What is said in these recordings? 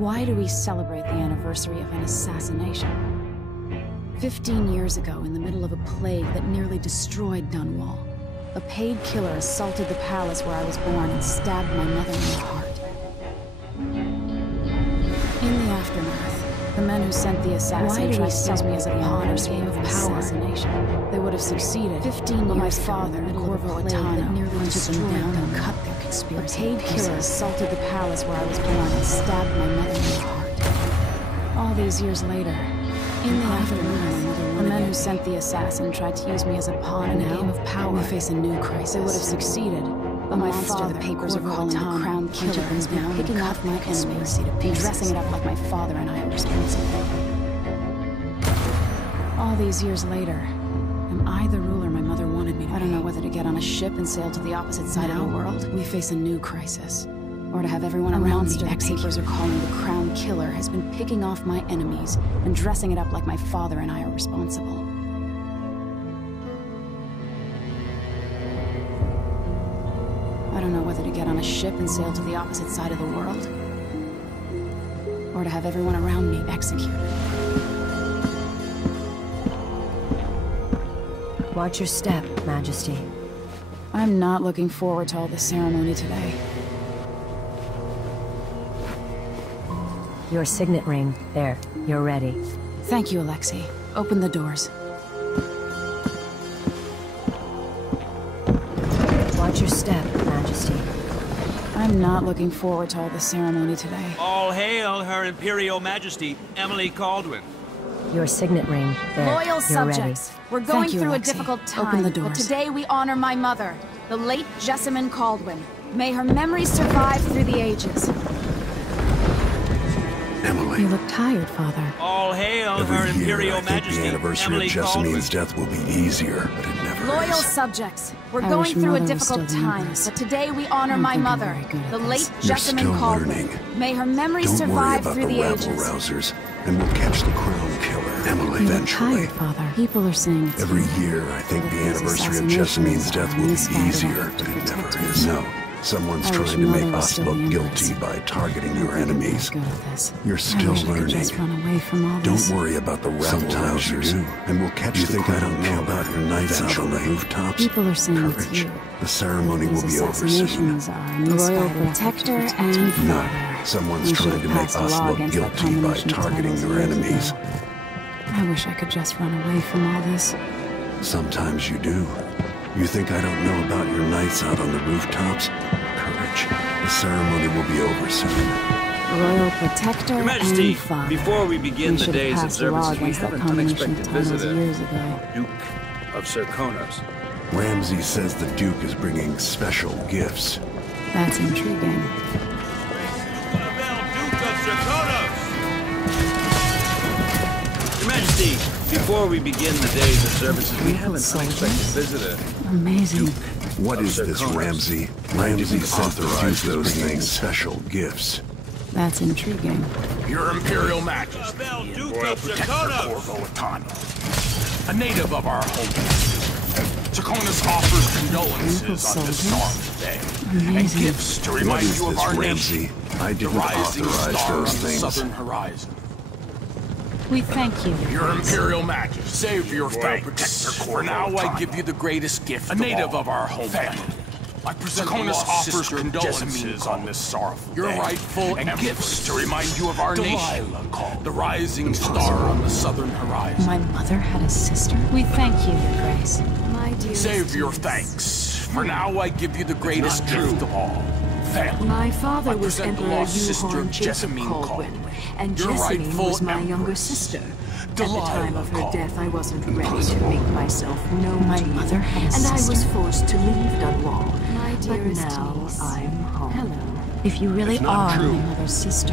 Why do we celebrate the anniversary of an assassination? 15 years ago, in the middle of a plague that nearly destroyed Dunwall, a paid killer assaulted the palace where I was born and stabbed my mother in the heart. In the aftermath, the men who sent the assassin tried to use me as a pawn in a game of power. They would have succeeded. 15 years my father, Corvo Atano, nearly destroyed them and cut their conspiracy. A paid killer assaulted the palace where I was born and stabbed my mother in the heart. All these years later, in the aftermath, the men who sent the assassin tried to use me as a pawn in a game of power. We face a new crisis. They would have succeeded. But my father, the papers are calling the crown killer, has been picking off my enemies and dressing it up like my father and I are responsible. All these years later, am I the ruler my mother wanted me to be? I don't know whether to get on a ship and sail to the opposite side of the world. We face a new crisis. Or to have everyone around me. The papers are calling the crown killer has been picking off my enemies and dressing it up like my father and I are responsible. I don't know whether to get on a ship and sail to the opposite side of the world, or to have everyone around me executed. Watch your step, Majesty. I'm not looking forward to all the ceremony today. Your signet ring. There, you're ready. Thank you, Alexei. Open the doors. Watch your step, Majesty. I'm not looking forward to all the ceremony today. All hail Her Imperial Majesty, Emily Caldwin. Your signet ring. There, Loyal you're subjects, ready. we're going Thank you, through Alexei. a difficult time, Open the but doors. today we honor my mother, the late Jessamine Caldwin. May her memory survive through the ages. Emily. You look tired, Father. All hail Her Every year, Imperial I think Majesty, the anniversary Emily of Jessamine's Caldwin. death will be easier, but it never Loyal is. subjects, we're I going wish through a Mother was difficult still doing time, this. but today we honor don't my think I'm mother, very good at the this. late You're Jessamine still Caldwin. learning. May her memory Don't worry survive about through the the rabble ages. rousers, and we'll catch the crown killer, Emily, You look eventually. tired, Father. People are saying it's Every you. year, I think But the these anniversary of assassinations Jessamine's death are will misguided be easier, efforts but to it never protect is. you. No. Someone's I wish trying to make Mother was us still look the guilty Empress. by targeting your I'm enemies. good at this. You're I still wish I could learning. just run away from all Don't this. worry about the rabble rousers, and we'll catch the crown killer. You think I don't know about your nights out on the rooftops? People are saying it's Courage. you. The ceremony will These be over soon. assassinations are a royal protector and No, father. someone's We trying should to have make passed a us law look against that guilty by combination of targeting titles your years enemies. ago. I wish I could just run away from all this. Sometimes you do. You think I don't know about your nights out on the rooftops? Courage. The ceremony will be over soon. Royal protector Your Majesty, and father. before we begin the should have day's passed a law observances, we against have that an combination unexpected of titles visitor, years ago. Duke of Serkonos. Ramsay says the Duke is bringing special gifts. That's intriguing. Duke of Serkonos! Your Majesty, before we begin the day's observances, we have an unexpected visitor. Amazing. What is this, Serkonos. Ramsay? Ramsay says the Duke is bringing special gifts. That's intriguing. Your Imperial Majesty, Duke Royal of Protector Serkonos. Corvo Atano, a native of our homeland. Serkonos offers condolences on this sorrowful day, and Amazing. gifts to What remind is you of this, our Ramsay? nation, I the didn't rising authorize star on those the things. southern horizon. We thank you. Your Imperial Majesty, save your thanks. For now, I give you the greatest gift, a native of our homeland. I present Serkonos offers condolences on this sorrowful day, your rightful and gifts to remind you of our nation, the rising star on the southern horizon. My mother had a sister? We thank you, Your Grace. My dear. Save your thanks. For now, I give you the greatest gift of all. Family. My father I was present the Emperor lost sister Yuhorn of Jacob Jessamine Caldwin, and Your Jessamine rightful was my younger empress. sister. At the time of her Delilah death, I wasn't ready to make myself known My to you, mother had a and I was sister? forced to leave Dunwall. My But dearest now niece. I'm home. Hello. If you really are my mother's sister,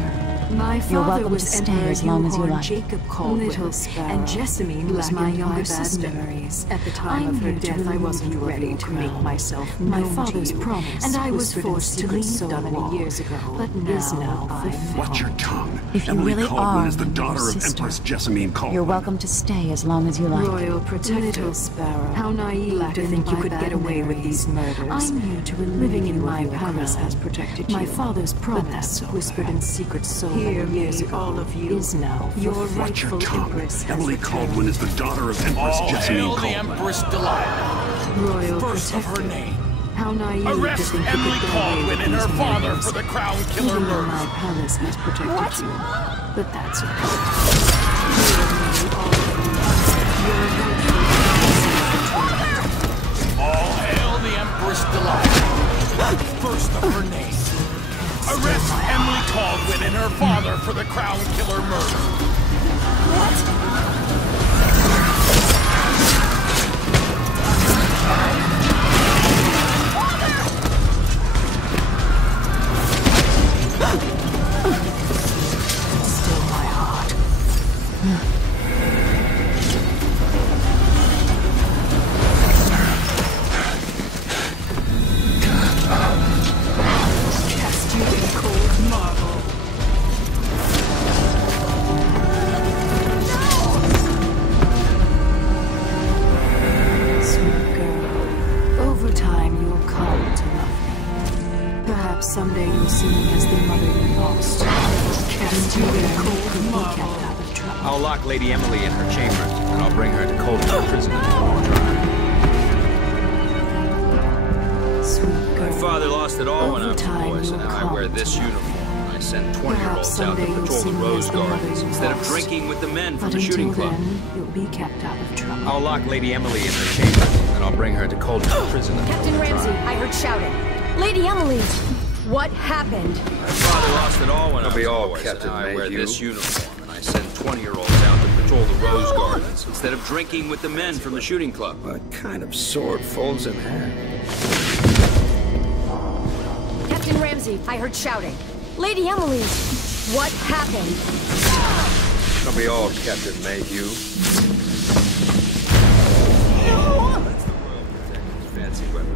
My You're father welcome was to stay Emperor as long as you Yuhorn like. Jacob Caldwin, Little sparrow, and Jessamine was my blackened by younger bad sister. memories. At the time I'm of her here to death, I relieve wasn't you of ready your to make crown. myself My known father's to you, promise, and I was whispered in forced to secret leave so many Dunwall. years ago, But is now now I'm fulfilled. Watch your tongue. If you Emily really Caldwin are is the my daughter of sister, Empress Jessamine Caldwin. you're welcome to stay as long as you like. Royal Protector, Little sparrow, how naive to think you could get away with these murders. I'm here to relieve Living in you of my your palace crown. has protected you. My father's But promise, that's whispered in secret so Hear me, all of you. Is now Your Watch your rightful tongue. empress has Emily returned. Caldwin is the daughter of Empress All Jessamine hail the Caldwin. Empress Delilah, Royal first of her protector. name. How naive Arrest to think you Emily could get away Caldwin with and her these father murders. for the crown killer Even though murder. my palace has protected What? you. But that's okay. Hear me, all of you. Your rightful empress has returned. All hail the Empress Delilah, first of her name. Arrest Emily Caldwin and her father for the crown killer murder. Still my heart. Cast you in cold marble. Sweet girl, over time you'll come to love me. Perhaps someday you'll see me as the mother you lost. Cast you in cold marble. Kept out of trouble. I'll lock Lady Emily in her chambers, and I'll bring her to Coldwood Prison tomorrow. Sweet My girl. father lost it all when I was a Over boy, so time now I you'll wear come this to love uniform. I send Perhaps 20-year-olds out to someday you'll patrol see the me Rose as the mother Gardens you instead of lost. drinking with the men from But the shooting until club. then, you'll be kept out of trouble. I'll lock Lady Emily in her chambers, and I'll bring her to Coldwood Prison Captain tomorrow. Ramsey, I heard shouting. Lady Emily! What happened? My father lost it all when I was be a all, boy, so Captain now I wear Mayhew. this uniform, and I send 20-year-olds out to patrol the Rose Gardens instead of drinking with the men from the shooting club. What kind of sword folds in half? Captain Ramsey, I heard shouting. Lady Emily! What happened? It'll be all, Captain Mayhew. That's the Royal Protector's fancy weapon.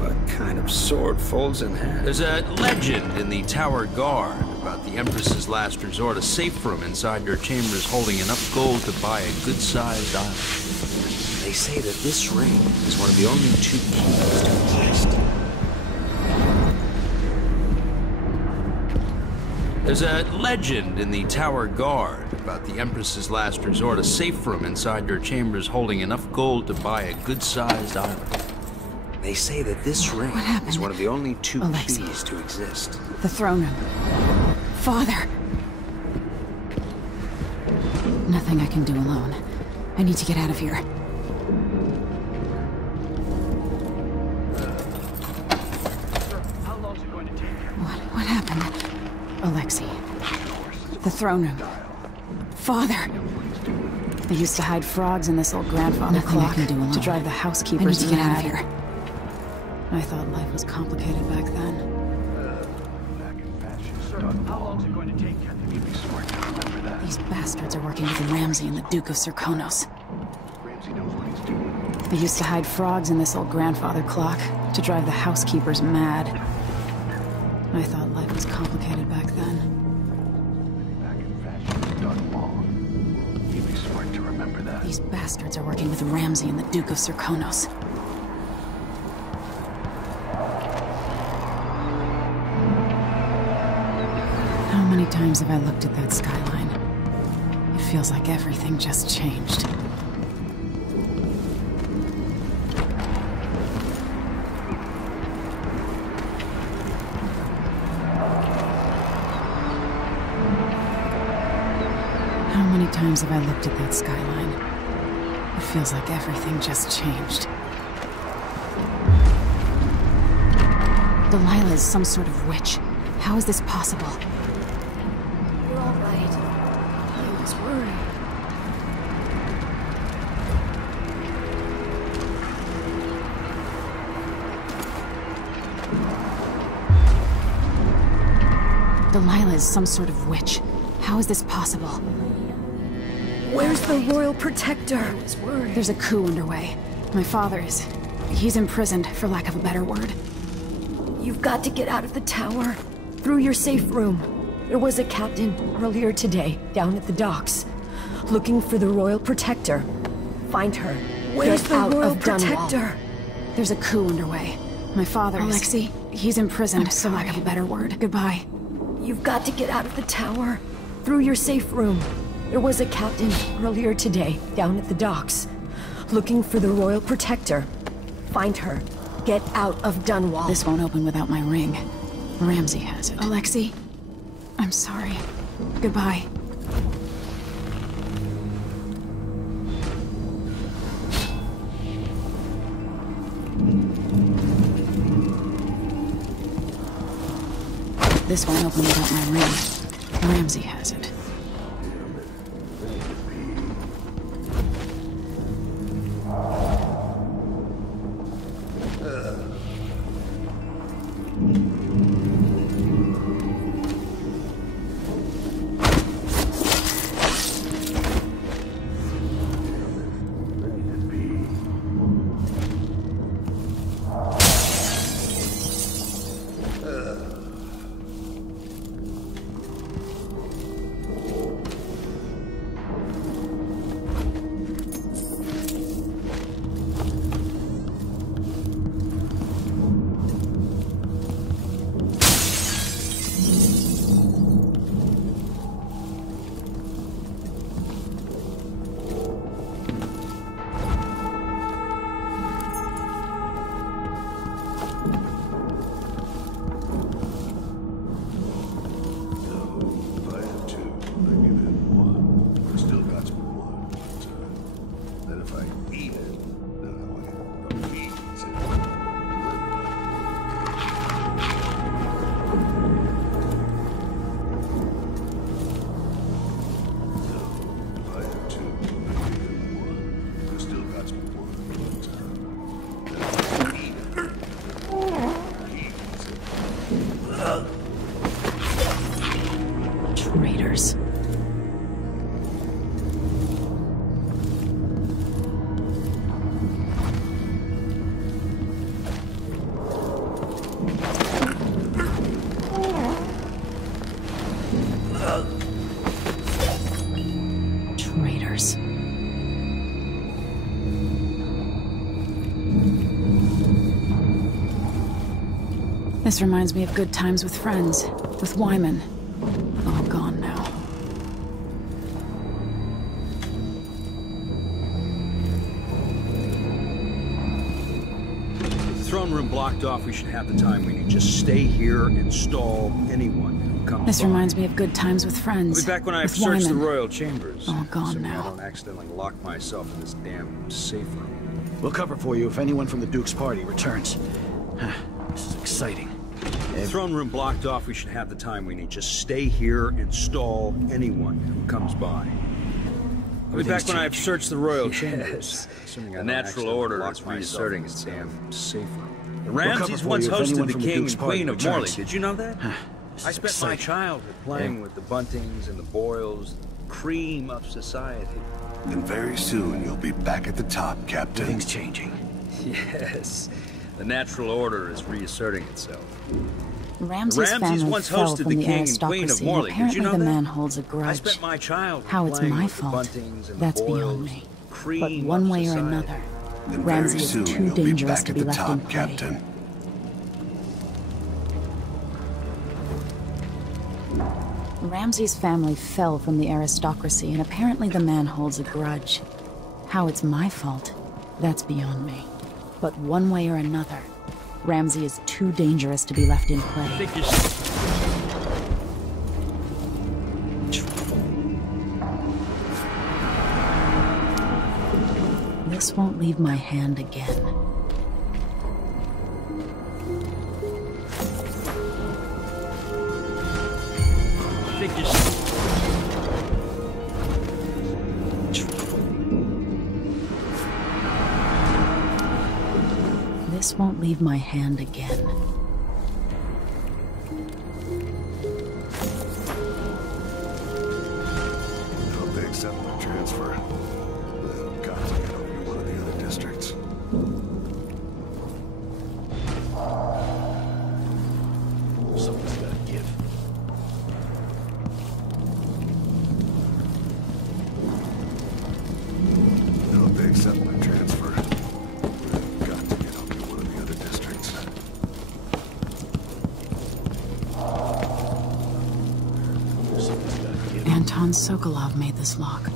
What kind of sword folds in half? There's a legend in the Tower Guard about the Empress's last resort, a safe room inside your chambers holding enough gold to buy a good-sized island. They say that this ring is one of the only 2 keys to exist. There's a legend in the Tower Guard about the Empress's last resort, a safe room inside your chambers holding enough gold to buy a good-sized island. They say that this ring is one of the only 2 Alexei. keys to exist. The throne room. Father! Nothing I can do alone. I need to get out of here. What happened? Alexei. The throne room. Father! I used to hide frogs in this old grandfather clock to drive the housekeepers to get out of here. I thought life was complicated back then. These bastards are working with Ramsey and the Duke of Serkonos. I used to hide frogs in this old grandfather clock to drive the housekeepers mad. I thought life was complicated back then. These bastards are working with Ramsey and the Duke of Serkonos. How many times have I looked at that skyline? It feels like everything just changed. How many times have I looked at that skyline? It feels like everything just changed. Delilah is some sort of witch. How is this possible? You're all right. I was worried. Delilah is some sort of witch. How is this possible? Where's the Royal Protector? There's a coup underway. My father is... he's imprisoned, for lack of a better word. You've got to get out of the tower. Through your safe room. There was a captain earlier today, down at the docks. Looking for the Royal Protector. Find her. Where's Get the out Royal of Dunwall. Protector? There's a coup underway. My father is... Alexei? he's imprisoned, I'm for lack of a sorry. better word. Goodbye. You've got to get out of the tower. Through your safe room. There was a captain earlier today, down at the docks. Looking for the Royal Protector. Find her. Get out of Dunwall. This won't open without my ring. Ramsey has it. Alexei, I'm sorry. Goodbye. This won't open without my ring. Ramsey has it. Traitors. Traitors. This reminds me of good times with friends, with Wyman. All gone now. With the throne room blocked off, we should have the time we need. Just stay here and stall anyone who comes This by. reminds me of good times with friends. I'll be back when I've with searched the Wyman. royal chambers. All gone Assuming now. I don't accidentally lock myself in this damn safe room. We'll cover for you if anyone from the Duke's party returns. This is exciting. The throne room blocked off, we should have the time we need. Just stay here and stall anyone who comes by. I'll be back when I've searched the royal chambers. Assuming the natural order is reasserting its damn safe room. The Ramses once hosted the king and queen of Morley. Did you know that? I spent my childhood playing with the Buntings and the Boyles, the cream of society. And very soon you'll be back at the top, Captain. Everything's changing. Yes, the natural order is reasserting itself. Ramsey's The Ramses family once fell hosted from the the king and queen of aristocracy. Morley. Did Apparently you know the that? man holds a I grudge. spent my childhood How it's playing my with the fault, Buntings and that's the beyond Boyles, me. cream But one of way or society. another, And Ramsey very is soon too you'll be dangerous back to at be the left in top, play. Captain. Ramsey's family fell from the aristocracy, and apparently the man holds a grudge. How it's my fault, that's beyond me. But one way or another, Ramsey is too dangerous to be left in play. This won't leave my hand again. This won't leave my hand again. I hope they accept my transfer. I've got to get over to one of the other districts. Someone's gotta give. I hope they accept my transfer. I've got to get over to one of the other districts. Sokolov made this lock.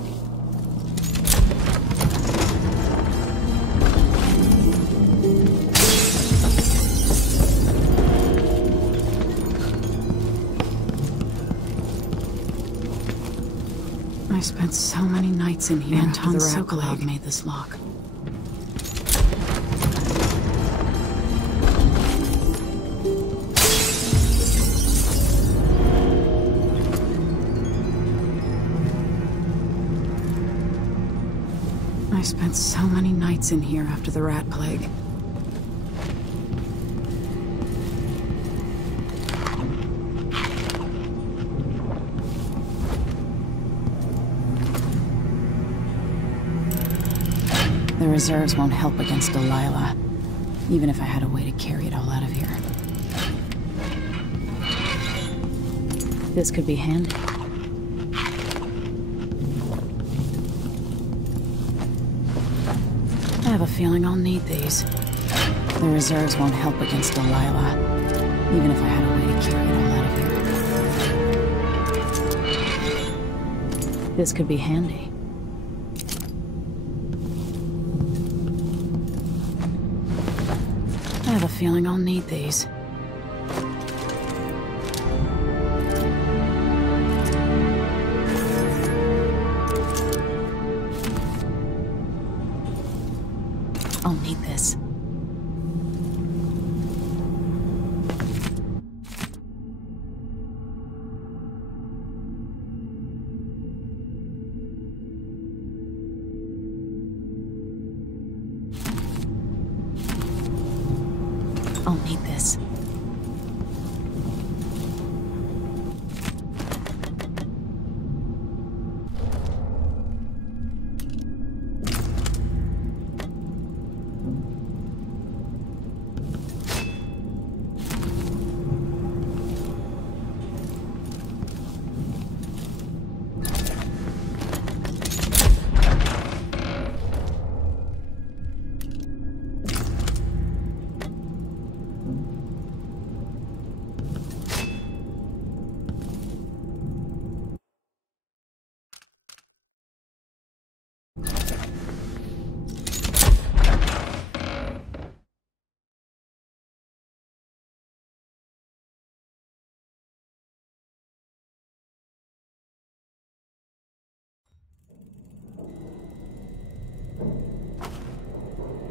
I spent so many nights in here. Anton Sokolov made this lock. I spent so many nights in here after the rat plague. The reserves won't help against Delilah, even if I had a way to carry it all out of here. This could be handy. I have a feeling I'll need these. The reserves won't help against Delilah, even if I had a way to carry it all out of here. This could be handy. I have a feeling I'll need these. I'll need this. I'll need this.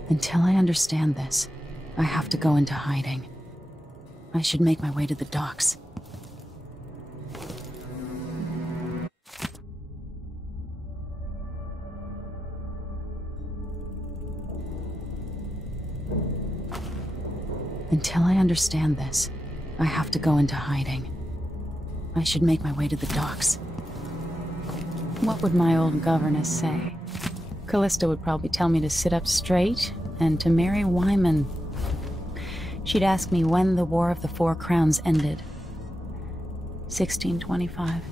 Until I understand this, I have to go into hiding. I should make my way to the docks. Until I understand this, I have to go into hiding. I should make my way to the docks. What would my old governess say? Callista would probably tell me to sit up straight and to marry Wyman. She'd ask me when the War of the Four Crowns ended. 1625.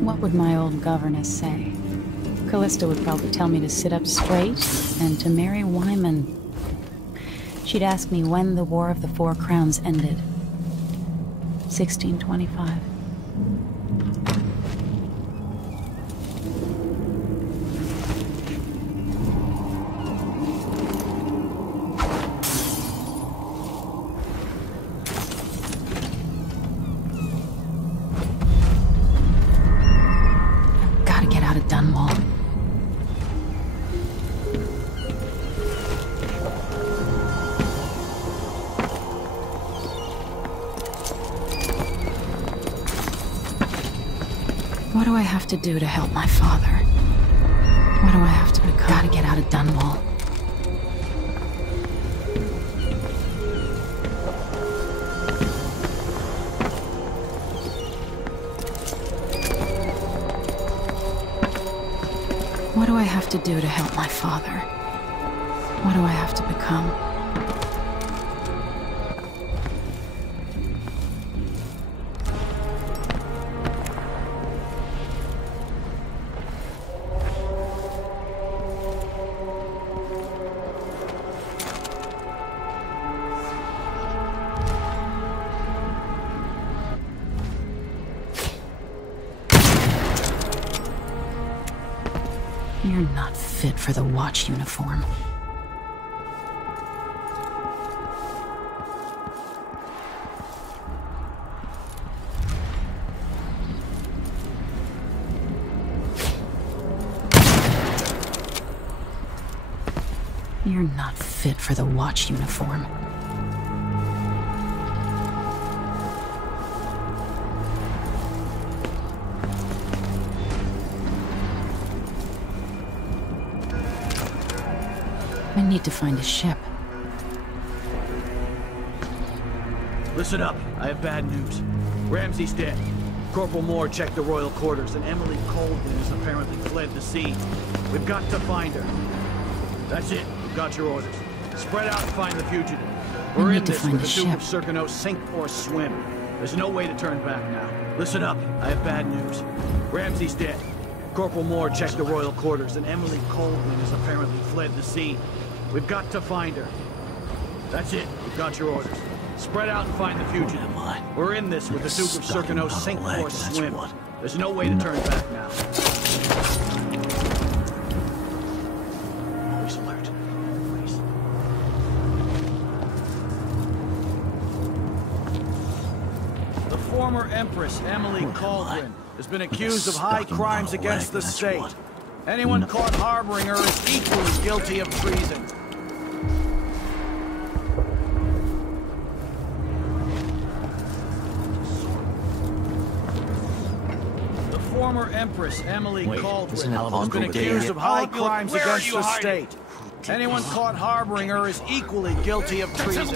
What would my old governess say? Callista would probably tell me to sit up straight and to marry Wyman. She'd ask me when the War of the Four Crowns ended. 1625. What do I have to do to help my father? What do I have to become? Gotta get out of Dunwall. What do I have to do to help my father? What do I have to become? You're not fit for the watch uniform. You're not fit for the watch uniform. I need to find a ship. Listen up. I have bad news. Ramsey's dead. Corporal Moore checked the royal quarters, and Emily Colvin has apparently fled the scene. We've got to find her. That's it. We've got your orders. Spread out and find the fugitive. We're in this with the Duke of Circano, sink or swim. There's no way to turn back now. Listen up. I have bad news. Ramsey's dead. Corporal Moore checked the royal quarters, and Emily Colvin has apparently fled the scene. We've got to find her. That's it. We've got your orders. Spread out and find the fugitive. We're in this with the Duke of Circano, sink or swim. There's no way to turn back now. Always alert. Always. The former Empress, Emily Colvin, has been accused of high crimes against the state. Anyone caught harboring her is equally guilty of treason. The former Empress, Emily Colvin, has been accused of high crimes against the state. Anyone caught harboring her is equally guilty of treason.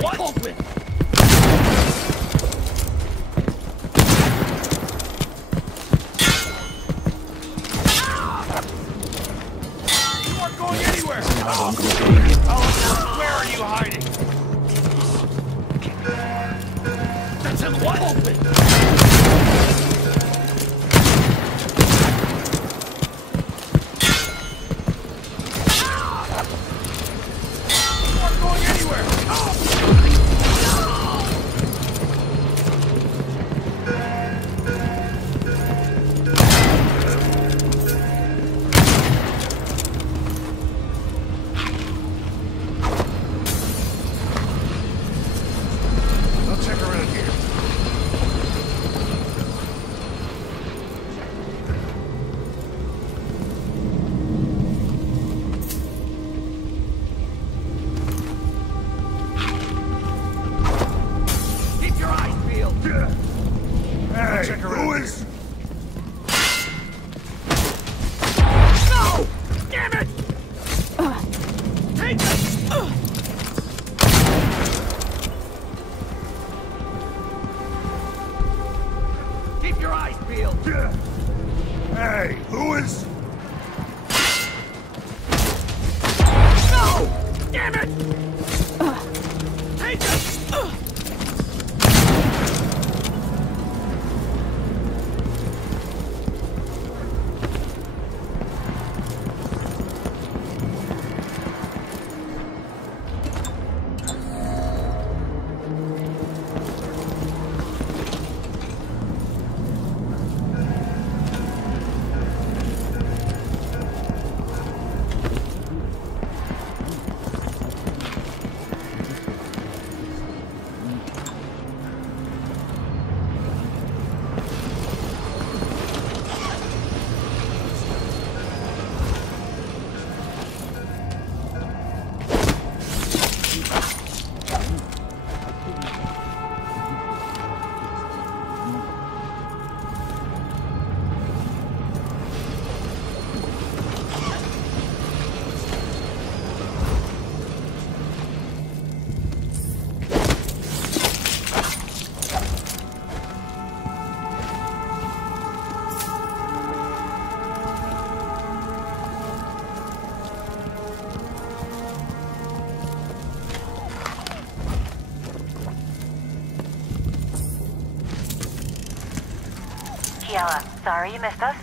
Where are you hiding? That's him. What? You aren't going anywhere. Hey, who is... No! Damn it! Take it! Kiela, sorry you missed us.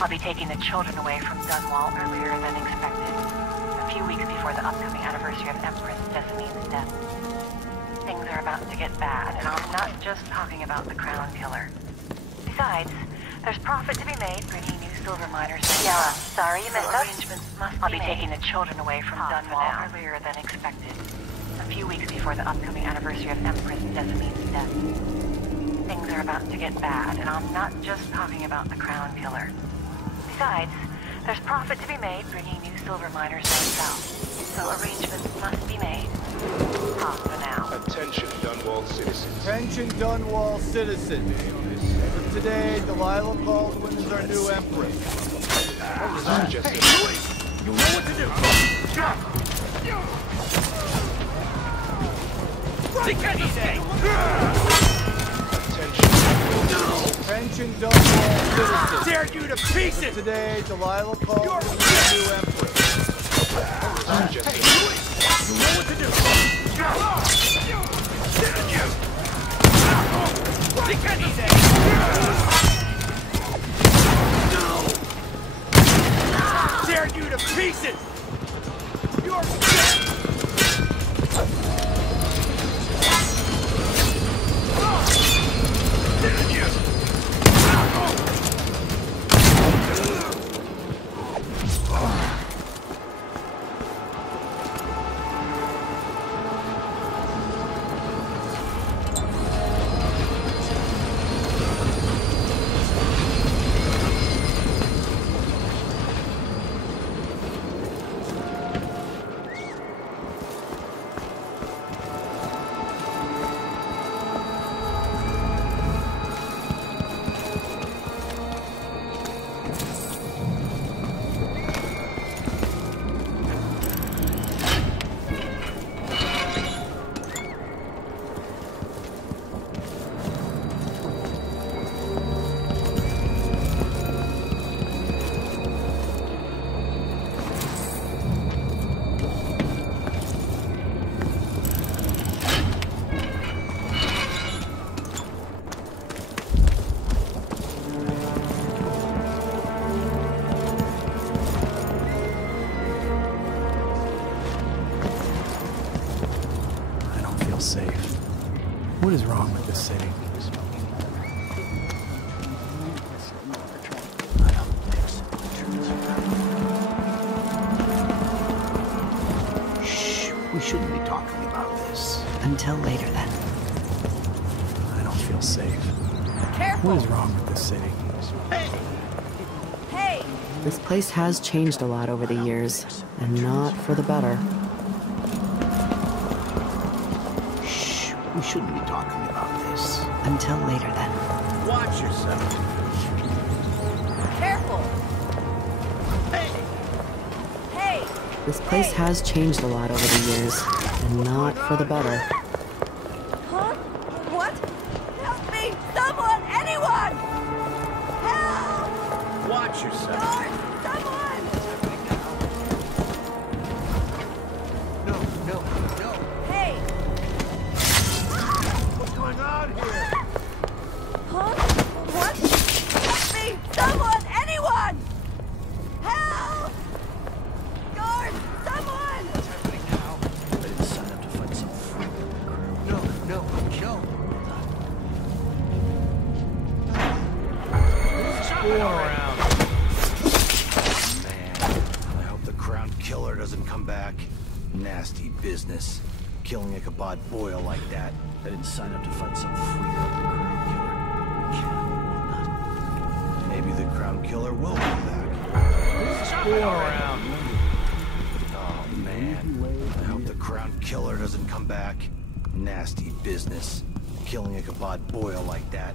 I'll be taking the children away from Dunwall earlier than expected. A few weeks before the upcoming anniversary of Empress Jessamine's death. Things are about to get bad, and I'm not just talking about the Crown Killer. Besides, there's profit to be made bringing new silver miners to Kiela. Sorry you missed us. I'll be taking the children away from Dunwall earlier than expected. A few weeks before the upcoming anniversary of Empress Desamine's death. Things are about to get bad, and I'm not just talking about the Crown Killer. Besides, there's profit to be made bringing new silver miners down south. So arrangements must be made. Off for now. Attention, Dunwall citizens. Attention, Dunwall citizens. As of today, Delilah Baldwin is our new Empress. Hey, you know what to do. Take it easy. Attention, Dunwall citizens. Tear you to pieces. Today, Delilah Baldwin is our new Empress. Hey, you know what to do. Take it easy. Tear you to pieces! You're safe. What is wrong with this city? Shh, we shouldn't be talking about this. Until later, then. I don't feel safe. Careful! What is wrong with this city? Hey! Hey! This place has changed a lot over the years, and not for the better. We shouldn't be talking about this. Until later, then. Watch yourself. Careful! Hey! Hey! This place has changed a lot over the years, and not for the better. Huh? What? Help me! Someone! Anyone! Help! Watch yourself. Guard! Someone! No. Hey! What's going on here? Huh? What? Help me! Someone! Anyone! Help! Guard! Someone! What's happening now? I didn't sign up to fight some freak. No. Going around. Man, I hope the Crown Killer doesn't come back. Nasty business. Killing a Ichabod Boyle like that. I didn't sign up to fight some freak like the Crown Killer. Maybe the Crown Killer will come back. Going around. Oh man, I hope the Crown Killer doesn't come back. Nasty business. Killing a Ichabod Boyle like that.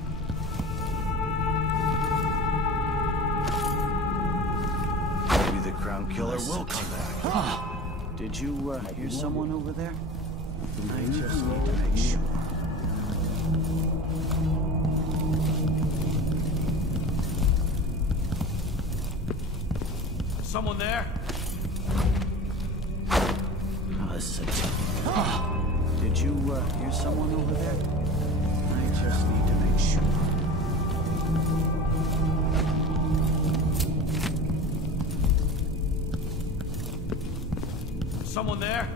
Maybe the Crown Killer will come back. Did you hear someone over there? I just need to make sure. Someone there? Oh, this is a Did you hear someone over there? I just need to make sure. Someone there?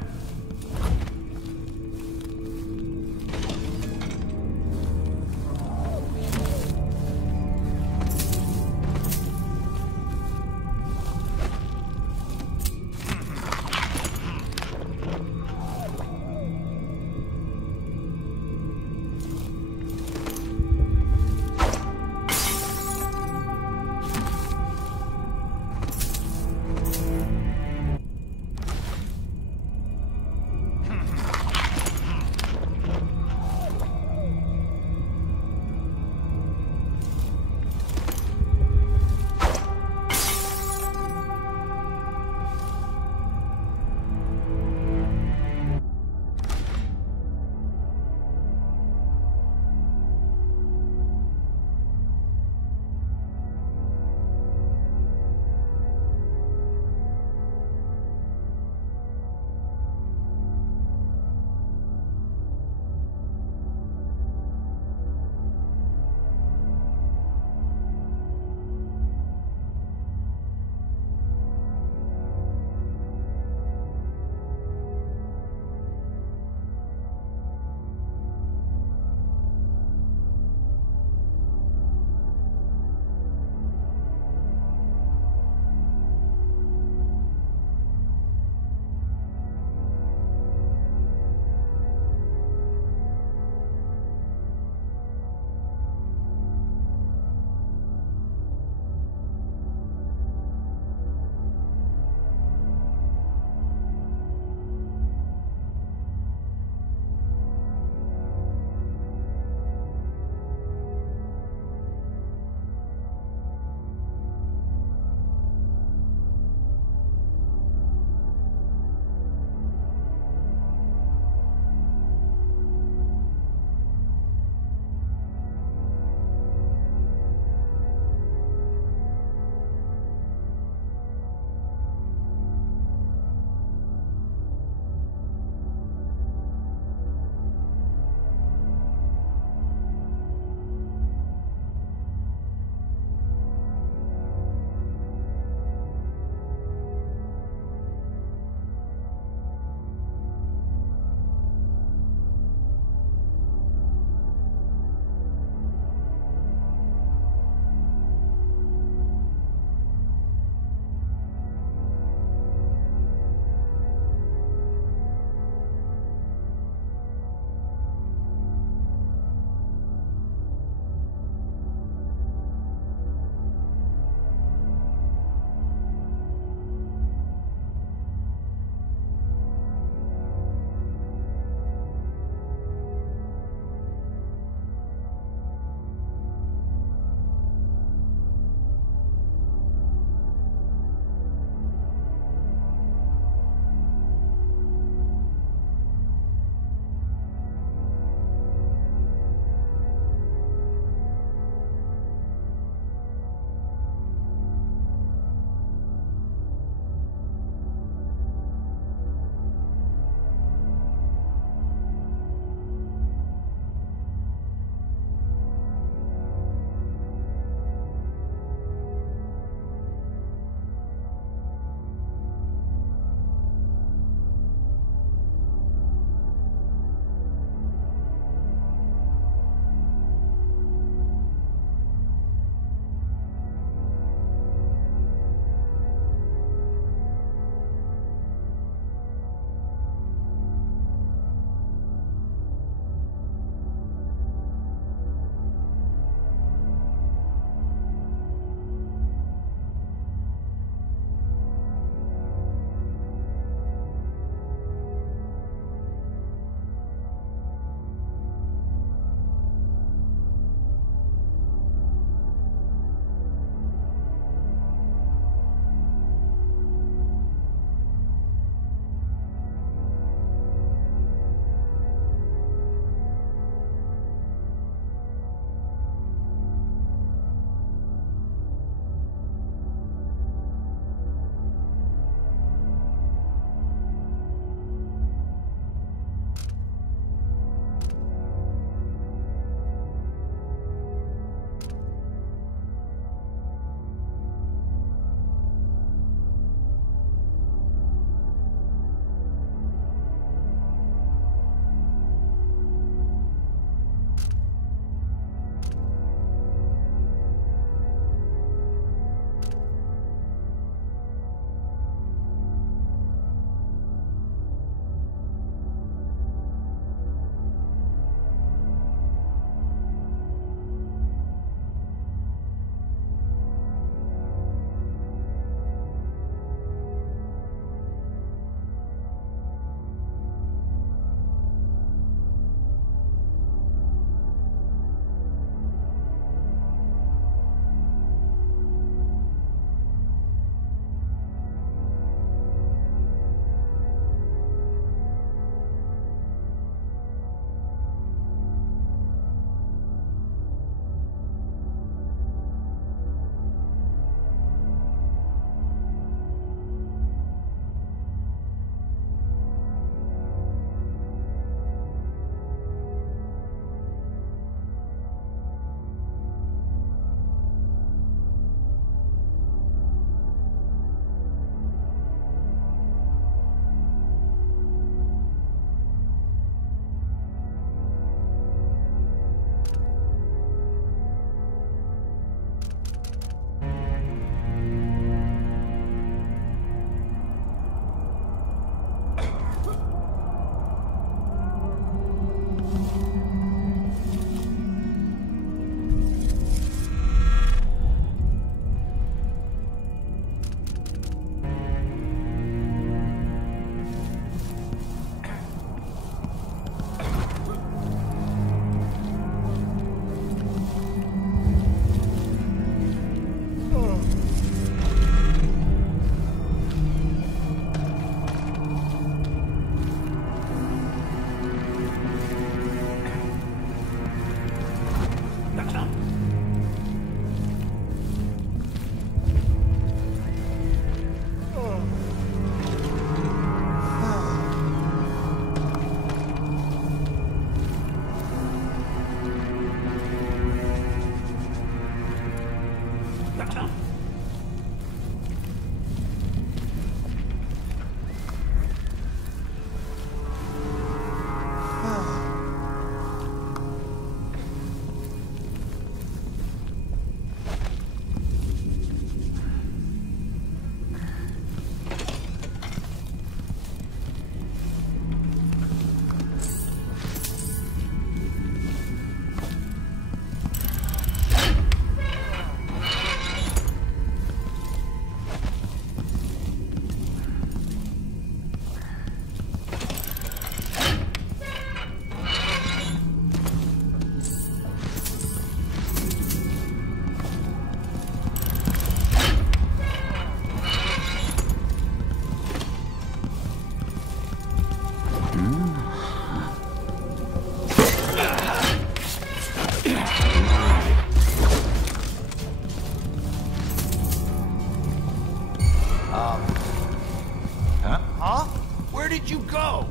Huh? Huh? Where did you go?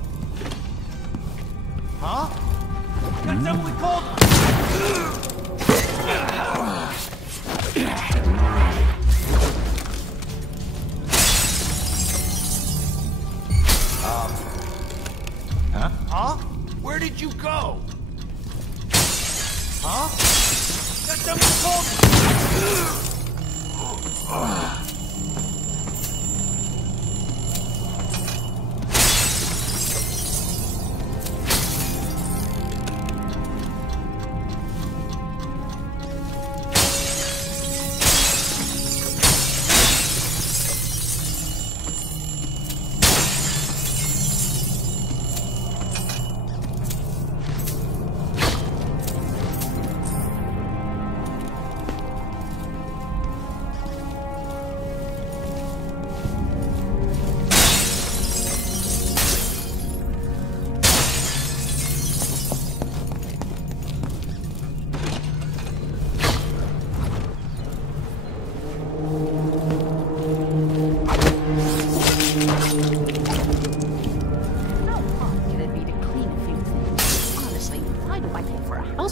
Huh? That's Emily Calder! Huh? Huh? Where did you go? Huh? That's Emily Calder!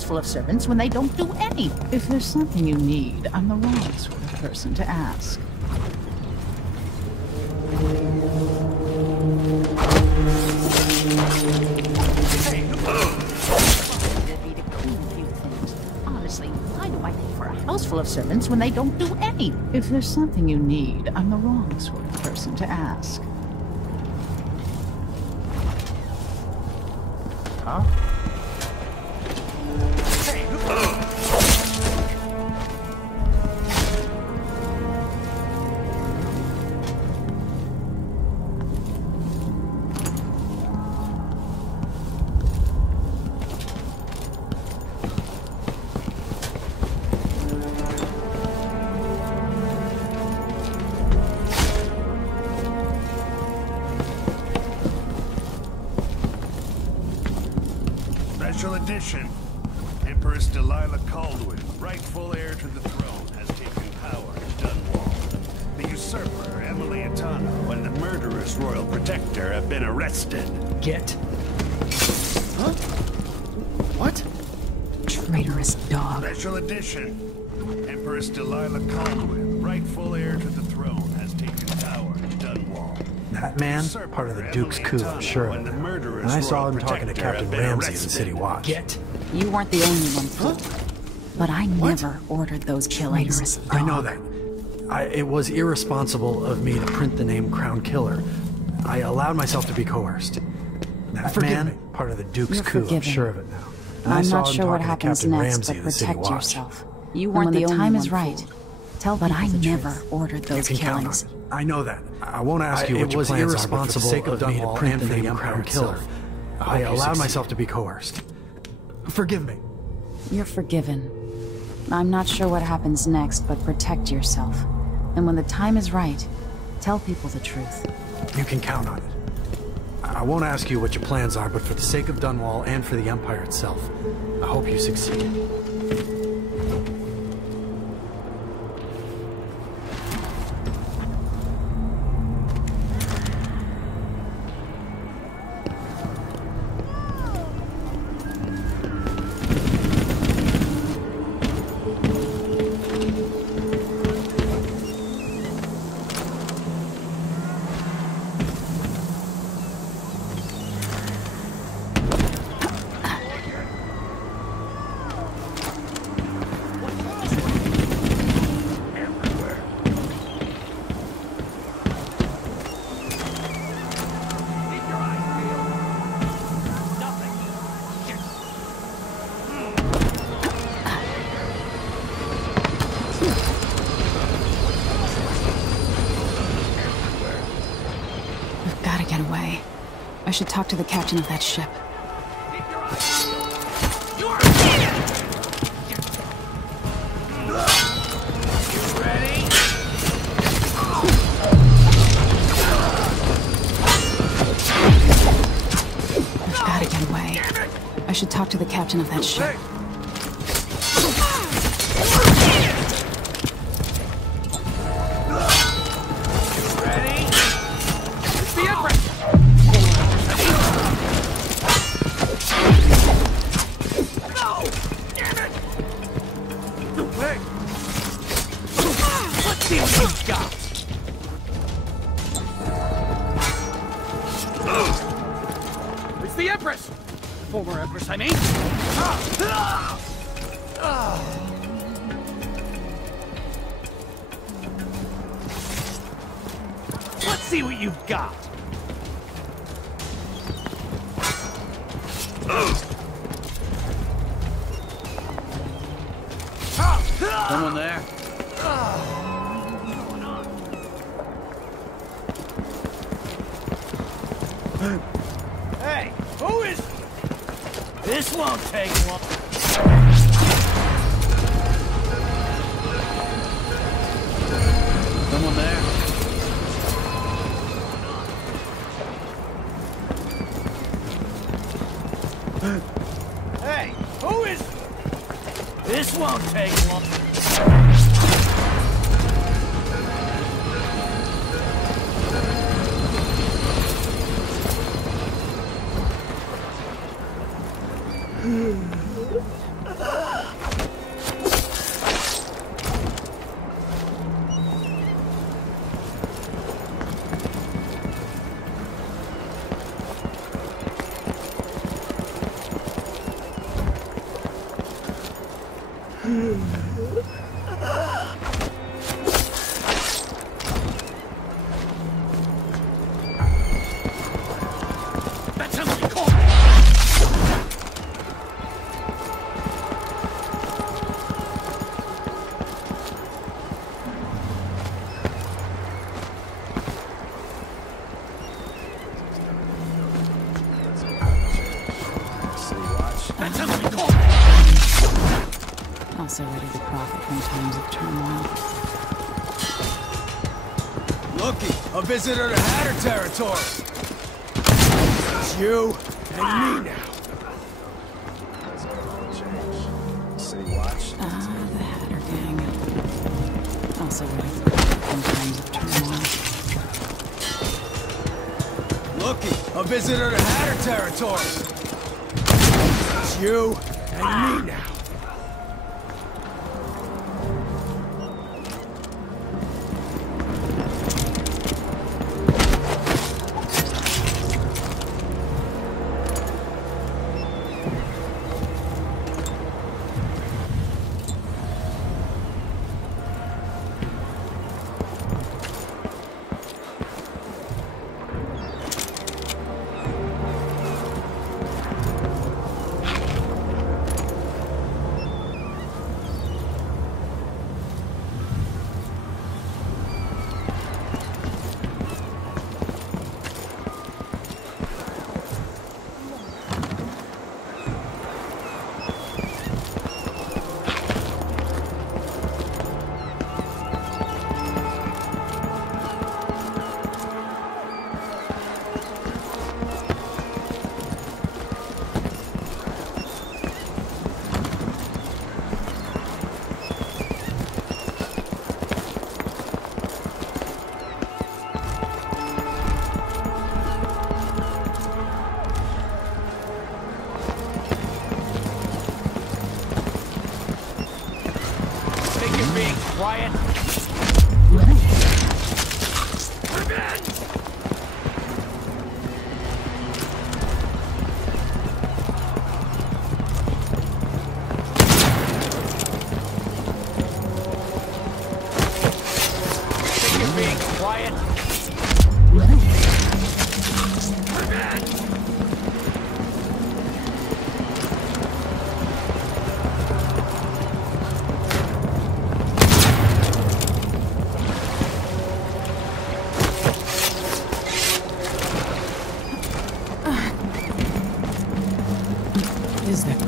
Full of servants when they don't do any. If there's something you need, I'm the wrong sort of person to ask. Honestly, why do I pay for a house full of servants when they don't do any? If there's something you need, I'm the wrong sort of person to ask. Huh? Special edition. Empress Delilah Caldwell, rightful heir to the throne, has taken power in Dunwall. The usurper, Emily Atano, and the murderous royal protector have been arrested. Get. Huh? What? Traitorous dog. Special edition. Empress Delilah Caldwell, rightful heir to the throne, has taken power in Dunwall. That man, part of the Duke's coup, I'm sure of it. And I saw him talking to Captain Ramsey in the City Watch. Get. You weren't the only one fooled. But I never ordered those killings. I know that. It was irresponsible of me to print the name Crown Killer. I allowed myself to be coerced. That man, part of the Duke's coup, I'm sure of it now. And I'm not sure what happens next, but protect yourself. You weren't the only one. When the time is right, tell people the truth. But I never ordered those killings. I know that. I won't ask you what your plans are, but for the sake of me to print the name Crown Killer, I allowed myself to be coerced. Forgive me. You're forgiven. I'm not sure what happens next, but protect yourself. And when the time is right, tell people the truth. You can count on it. I won't ask you what your plans are, but for the sake of Dunwall and for the Empire itself, I hope you succeed. I should talk to the captain of that ship. I've got to get away. I should talk to the captain of that ship. Ready? Empress! Former Empress, I mean. Let's see what you've got. Someone there? Hey, who is... This won't take long. Someone there? Hey, who is... This won't take long. Also ready to profit from times of turmoil. Looky, a visitor to Hatter territory. It's you and me now. The Hatter gang. Also ready to profit from times of turmoil. Looky, a visitor to Hatter territory. It's you and me now. Quiet. Think you're being quiet?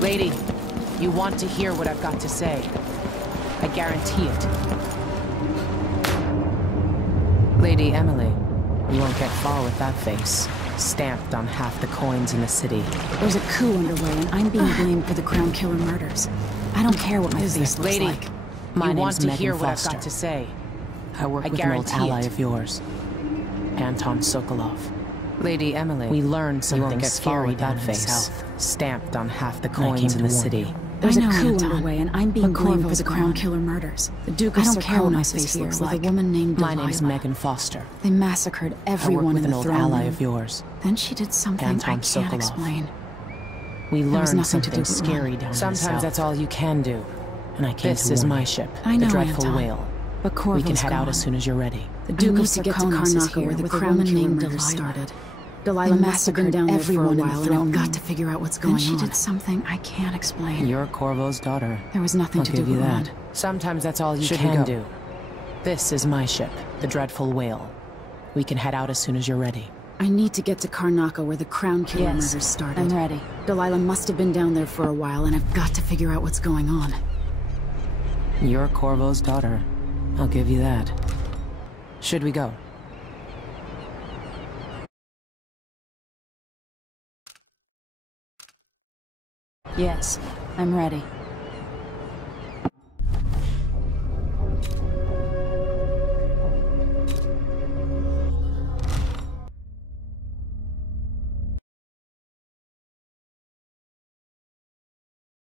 Lady, you want to hear what I've got to say. I guarantee it. Lady Emily, you won't get far with that face. Stamped on half the coins in the city. There's a coup underway, and I'm being blamed for the Crown Killer murders. I don't care what my face looks lady, like. My you want to Megan hear Foster. what I've got to say. I work with an old ally of yours, Anton Sokolov. Lady Emily, we learned something scary down in the south. Stamped on half the coins in the city. There's a coup Anton, underway, and I'm being blamed for the Crown Killer murders. The Duke of Serkonos is here with a woman named Delilah. My name's Megan Foster. They massacred I everyone work with in an the old throne ally room. of yours. Then she did something Anton I can't Sokolov. explain. We There was learned nothing to do something but scary run. down Sometimes in the south. that's all you can do. And I came This is my ship, I know, the Dreadful Anton. Whale. But We Corvo's can head out gone. as soon as you're ready. The Duke of to get to Serkonos is Karnaca here where the with a Crown woman Killer named murders Delilah. started. Delilah massacred down there for a everyone in while, the and throne I've got room. to figure out what's going Then she on. did something I can't explain. You're Corvo's daughter. There was nothing I'll to give do you but that. run. Sometimes that's all you Should can we go? do. This is my ship, the Dreadful Whale. We can head out as soon as you're ready. I need to get to Karnaca where the Crown Killer Yes, murders started. I'm ready. Delilah must have been down there for a while, and I've got to figure out what's going on. You're Corvo's daughter. I'll give you that. Should we go? Yes, I'm ready.